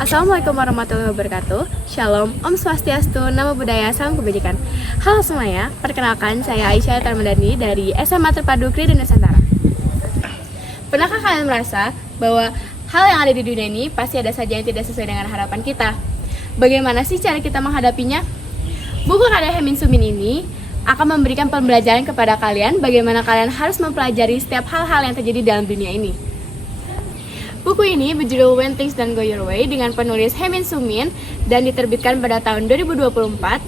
Assalamualaikum warahmatullahi wabarakatuh. Shalom, Om Swastiastu, Namo Buddhaya, Salam Kebajikan. Halo semuanya, perkenalkan saya Aisyah Tarmadani dari SMA Terpadu Krida Nusantara. Pernahkah kalian merasa bahwa hal yang ada di dunia ini pasti ada saja yang tidak sesuai dengan harapan kita? Bagaimana sih cara kita menghadapinya? Buku karya Hemin Sumin ini akan memberikan pembelajaran kepada kalian bagaimana kalian harus mempelajari setiap hal-hal yang terjadi dalam dunia ini. Buku ini berjudul When Things Don't Go Your Way dengan penulis Hemin Sumin dan diterbitkan pada tahun 2024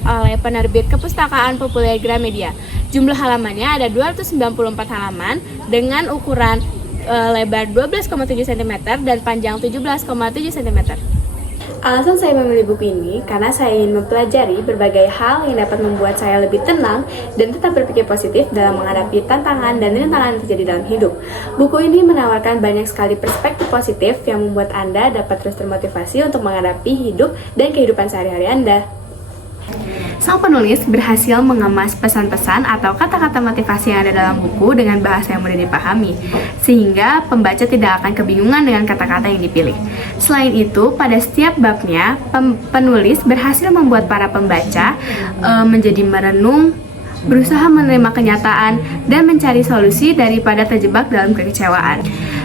oleh penerbit Kepustakaan Populer Gramedia. Jumlah halamannya ada 294 halaman dengan ukuran lebar 12,7 cm dan panjang 17,7 cm. Alasan saya memilih buku ini karena saya ingin mempelajari berbagai hal yang dapat membuat saya lebih tenang dan tetap berpikir positif dalam menghadapi tantangan dan rintangan yang terjadi dalam hidup. Buku ini menawarkan banyak sekali perspektif positif yang membuat Anda dapat terus termotivasi untuk menghadapi hidup dan kehidupan sehari-hari Anda. Sang penulis berhasil mengemas pesan-pesan atau kata-kata motivasi yang ada dalam buku dengan bahasa yang mudah dipahami, sehingga pembaca tidak akan kebingungan dengan kata-kata yang dipilih. Selain itu, pada setiap babnya, penulis berhasil membuat para pembaca menjadi merenung, berusaha menerima kenyataan, dan mencari solusi daripada terjebak dalam kekecewaan.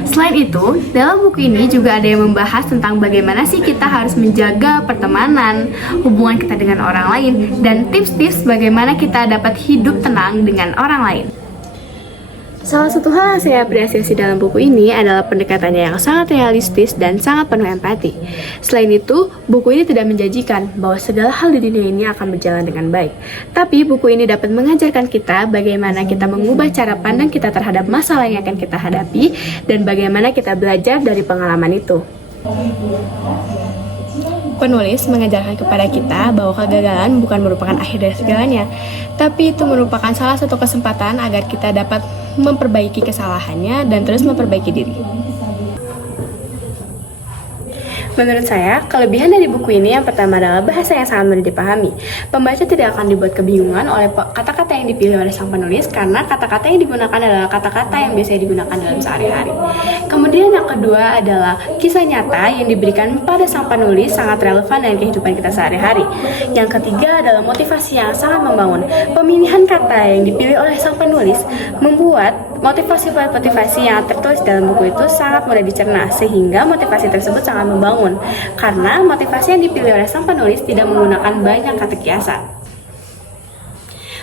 Selain itu, dalam buku ini juga ada yang membahas tentang bagaimana sih kita harus menjaga pertemanan, hubungan kita dengan orang lain, dan tips-tips bagaimana kita dapat hidup tenang dengan orang lain. Salah satu hal yang saya apresiasi dalam buku ini adalah pendekatannya yang sangat realistis dan sangat penuh empati. Selain itu, buku ini tidak menjanjikan bahwa segala hal di dunia ini akan berjalan dengan baik. Tapi buku ini dapat mengajarkan kita bagaimana kita mengubah cara pandang kita terhadap masalah yang akan kita hadapi dan bagaimana kita belajar dari pengalaman itu. Penulis mengajarkan kepada kita bahwa kegagalan bukan merupakan akhir dari segalanya, tapi itu merupakan salah satu kesempatan agar kita dapat memperbaiki kesalahannya dan terus memperbaiki diri. Menurut saya, kelebihan dari buku ini yang pertama adalah bahasa yang sangat mudah dipahami. Pembaca tidak akan dibuat kebingungan oleh kata-kata yang dipilih oleh sang penulis karena kata-kata yang digunakan adalah kata-kata yang biasa digunakan dalam sehari-hari. Kemudian yang kedua adalah kisah nyata yang diberikan pada sang penulis sangat relevan dengan kehidupan kita sehari-hari. Yang ketiga adalah motivasi yang sangat membangun. Pemilihan kata yang dipilih oleh sang penulis membuat motivasi yang tertulis dalam buku itu sangat mudah dicerna, sehingga motivasi tersebut sangat membangun karena motivasi yang dipilih oleh sang penulis tidak menggunakan banyak kata kiasan.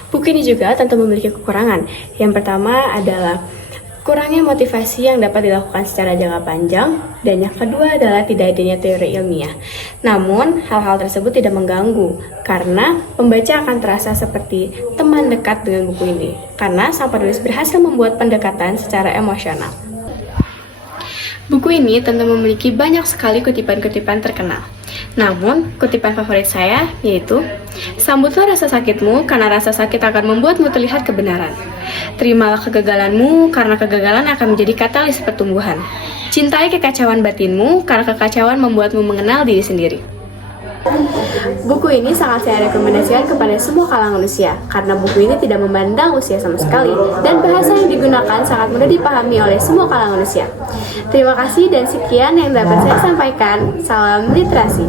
Buku ini juga tentu memiliki kekurangan. Yang pertama adalah kurangnya motivasi yang dapat dilakukan secara jangka panjang, dan yang kedua adalah tidak adanya teori ilmiah. Namun, hal-hal tersebut tidak mengganggu, karena pembaca akan terasa seperti teman dekat dengan buku ini, karena sang penulis berhasil membuat pendekatan secara emosional. Buku ini tentu memiliki banyak sekali kutipan-kutipan terkenal. Namun, kutipan favorit saya yaitu, "Sambutlah rasa sakitmu, karena rasa sakit akan membuatmu terlihat kebenaran. Terimalah kegagalanmu, karena kegagalan akan menjadi katalis pertumbuhan. Cintai kekacauan batinmu, karena kekacauan membuatmu mengenal diri sendiri." Buku ini sangat saya rekomendasikan kepada semua kalangan usia, karena buku ini tidak memandang usia sama sekali, dan bahasa yang digunakan sangat mudah dipahami oleh semua kalangan usia. Terima kasih dan sekian yang dapat saya sampaikan. Salam literasi.